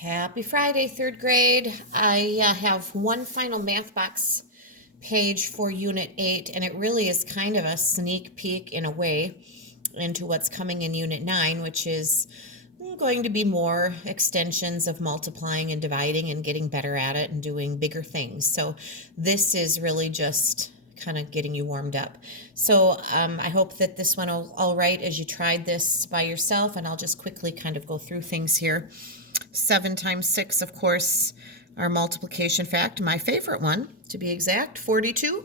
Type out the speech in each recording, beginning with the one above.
Happy Friday, third grade. I have one final math box page for Unit 8, and it really is kind of a sneak peek in a way into what's coming in Unit 9, which is going to be more extensions of multiplying and dividing and getting better at it and doing bigger things. So this is really just kind of getting you warmed up. So I hope that this went all right as you tried this by yourself, and I'll just quickly kind of go through things here. 7 times 6, of course, our multiplication fact, my favorite one, to be exact, 42.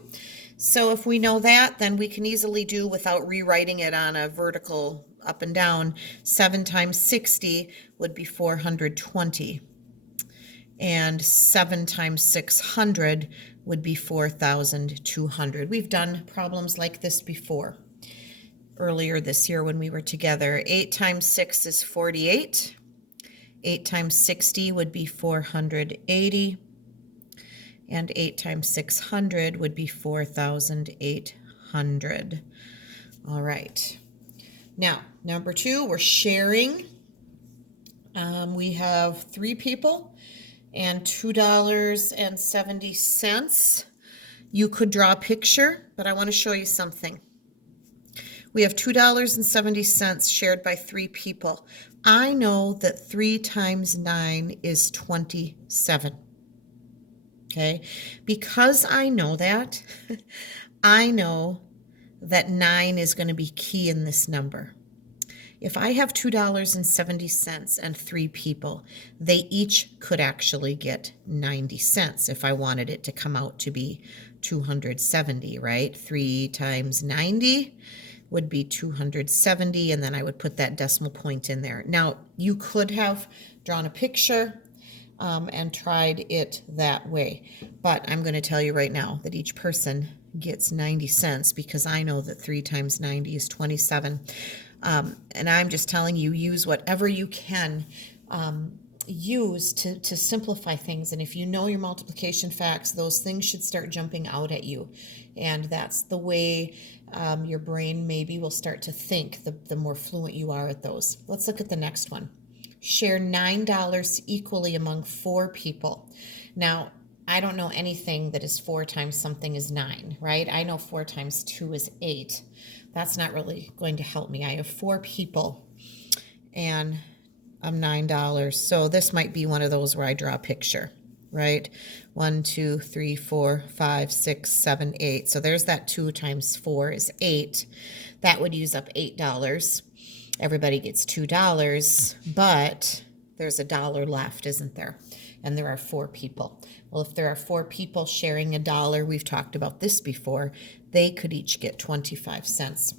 So if we know that, then we can easily do, without rewriting it on a vertical up and down, 7 times 60 would be 420. And 7 times 600 would be 4,200. We've done problems like this before, earlier this year when we were together. 8 times 6 is 48. 8 times 60 would be 480, and 8 times 600 would be 4,800. All right. Now, number 2, we're sharing. We have 3 people and $2.70. You could draw a picture, but I want to show you something. We have $2.70 shared by 3 people. I know that 3 times 9 is 27. Okay? Because I know that, I know that 9 is going to be key in this number. If I have $2.70 and 3 people, they each could actually get 90 cents if I wanted it to come out to be 270, right? 3 times 90 would be 270, and then I would put that decimal point in there. Now, you could have drawn a picture and tried it that way, but I'm going to tell you right now that each person gets 90 cents because I know that 3 times 90 is 27. And I'm just telling you, use whatever you can use to simplify things. And if you know your multiplication facts, those things should start jumping out at you. And that's the way your brain maybe will start to think the more fluent you are at those. Let's look at the next one. Share $9 equally among 4 people. Now, I don't know anything that is 4 times something is 9, right? I know 4 times 2 is 8. That's not really going to help me. I have 4 people and I'm $9. So this might be one of those where I draw a picture, right? 1, 2, 3, 4, 5, 6, 7, 8. So there's that 2 times 4 is 8. That would use up $8. Everybody gets $2, but there's $1 left, isn't there? And there are 4 people. Well, if there are 4 people sharing $1, we've talked about this before, they could each get 25 cents.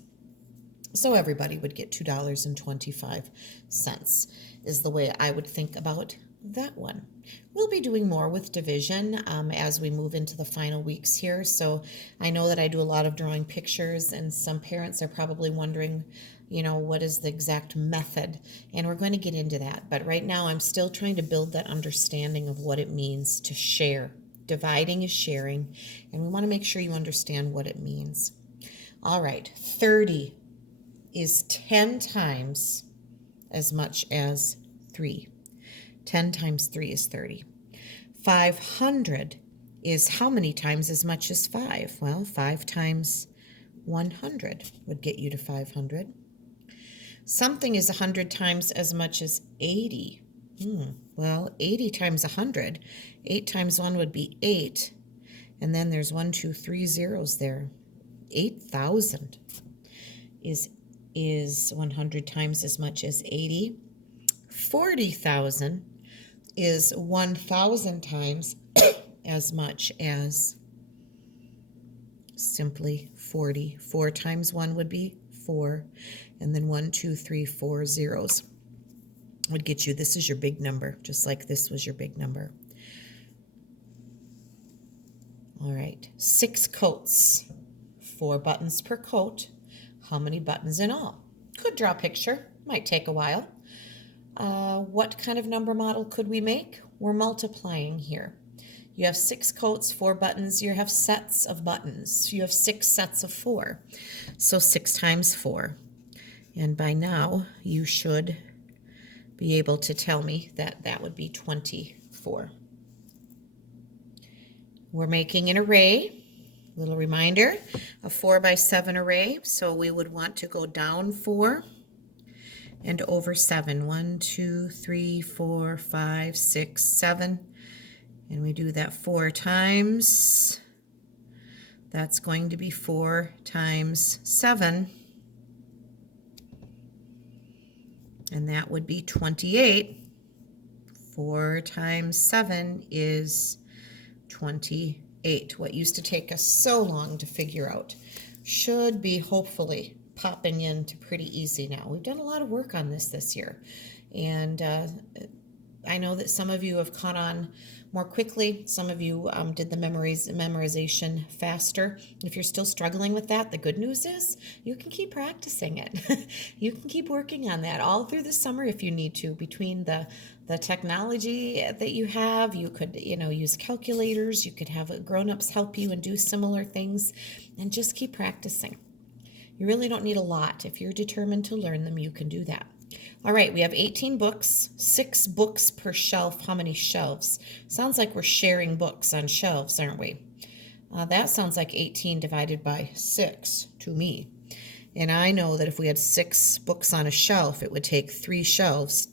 So everybody would get $2.25 is the way I would think about that one. We'll be doing more with division as we move into the final weeks here. So I know that I do a lot of drawing pictures, and some parents are probably wondering, what is the exact method? And we're going to get into that. But right now I'm still trying to build that understanding of what it means to share. Dividing is sharing, and we want to make sure you understand what it means. All right, 30 is 10 times as much as 3. 10 times 3 is 30. 500 is how many times as much as 5? Well, 5 times 100 would get you to 500. Something is 100 times as much as 80. Well, 80 times 100. 8 times 1 would be 8. And then there's 1, 2, 3 zeros there. 8,000 is 100 times as much as 80. 40,000 is 1,000 times as much as simply 40. 4 times 1 would be 4. And then 1, 2, 3, 4 zeros would get you, this is your big number, just like this was your big number. All right, 6 coats, 4 buttons per coat. How many buttons in all? Could draw a picture, might take a while. What kind of number model could we make? We're multiplying here. You have 6 coats, 4 buttons. You have sets of buttons. You have 6 sets of 4. So 6 times 4. And by now, you should be able to tell me that that would be 24. We're making an array. Little reminder, a 4 by 7 array. So we would want to go down 4 and over 7. 1, 2, 3, 4, 5, 6, 7. And we do that 4 times. That's going to be 4 times 7. And that would be 28. 4 times 7 is 28. What used to take us so long to figure out should be hopefully popping into pretty easy now. We've done a lot of work on this year. And I know that some of you have caught on more quickly. Some of you did the memorization faster. If you're still struggling with that, the good news is you can keep practicing it. You can keep working on that all through the summer if you need to. Between the technology that you have, you could use calculators. You could have grown-ups help you and do similar things, and just keep practicing. You really don't need a lot. If you're determined to learn them, you can do that. All right, we have 18 books, 6 books per shelf. How many shelves? Sounds like we're sharing books on shelves, aren't we? That sounds like 18 divided by 6 to me. And I know that if we had 6 books on a shelf, it would take 3 shelves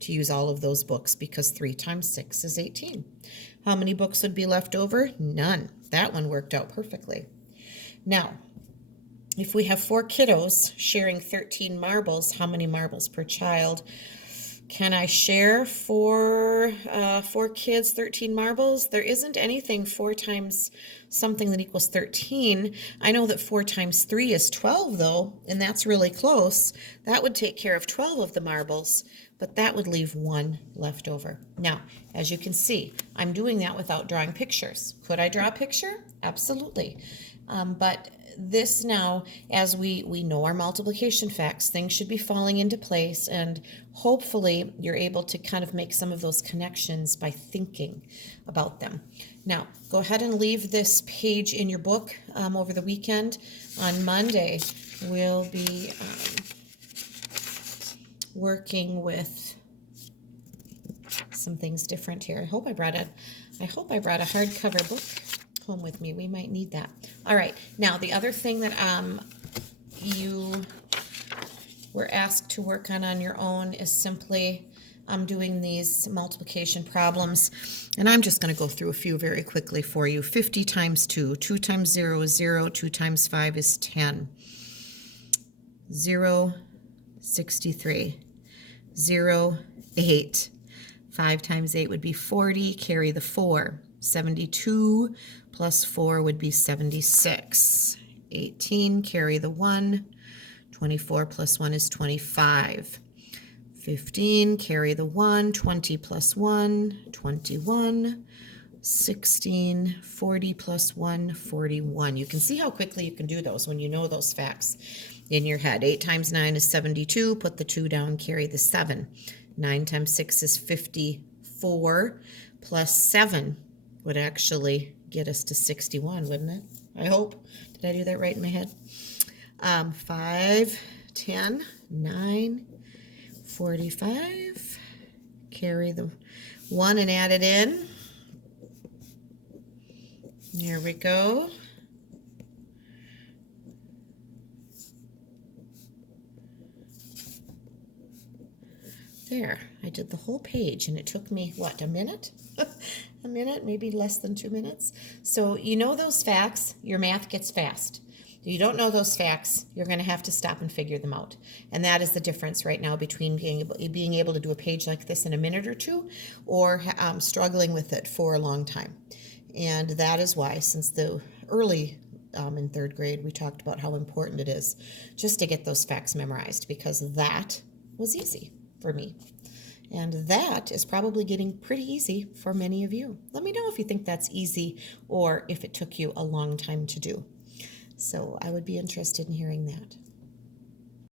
to use all of those books, because 3 times 6 is 18. How many books would be left over? None. That one worked out perfectly. Now, if we have 4 kiddos sharing 13 marbles, how many marbles per child? Can I share 4 kids 13 marbles? There isn't anything 4 times something that equals 13. I know that 4 times 3 is 12 though, and that's really close. That would take care of 12 of the marbles, but that would leave 1 left over. Now, as you can see, I'm doing that without drawing pictures. Could I draw a picture? Absolutely. But this now, as we know our multiplication facts, things should be falling into place, and hopefully you're able to kind of make some of those connections by thinking about them. Now, go ahead and leave this page in your book over the weekend. On Monday, we'll be working with some things different here. I hope I brought a hardcover book home with me. We might need that. All right, now the other thing that you were asked to work on your own is simply doing these multiplication problems, and I'm just going to go through a few very quickly for you. 50 times 2, 2 times 0 is 0, 2 times 5 is 10, 0, 63, 0, 8, 5 times 8 would be 40, carry the 4, 72 plus 4 would be 76. 18, carry the 1. 24 plus 1 is 25. 15, carry the 1. 20 plus 1, 21. 16, 40 plus 1, 41. You can see how quickly you can do those when you know those facts in your head. 8 times 9 is 72. Put the 2 down, carry the 7. 9 times 6 is 54. Plus 7 would actually get us to 61, wouldn't it? I hope. Did I do that right in my head? 5, 10, 9, 45. Carry the 1 and add it in. There we go. There, I did the whole page, and it took me, what, a minute? A minute, maybe less than 2 minutes. So you know those facts, your math gets fast. If you don't know those facts, you're going to have to stop and figure them out. And that is the difference right now between being able to do a page like this in a minute or two, or struggling with it for a long time. And that is why, since the early in 3rd grade, we talked about how important it is just to get those facts memorized, because that was easy for me. And that is probably getting pretty easy for many of you. Let me know if you think that's easy or if it took you a long time to do. So I would be interested in hearing that.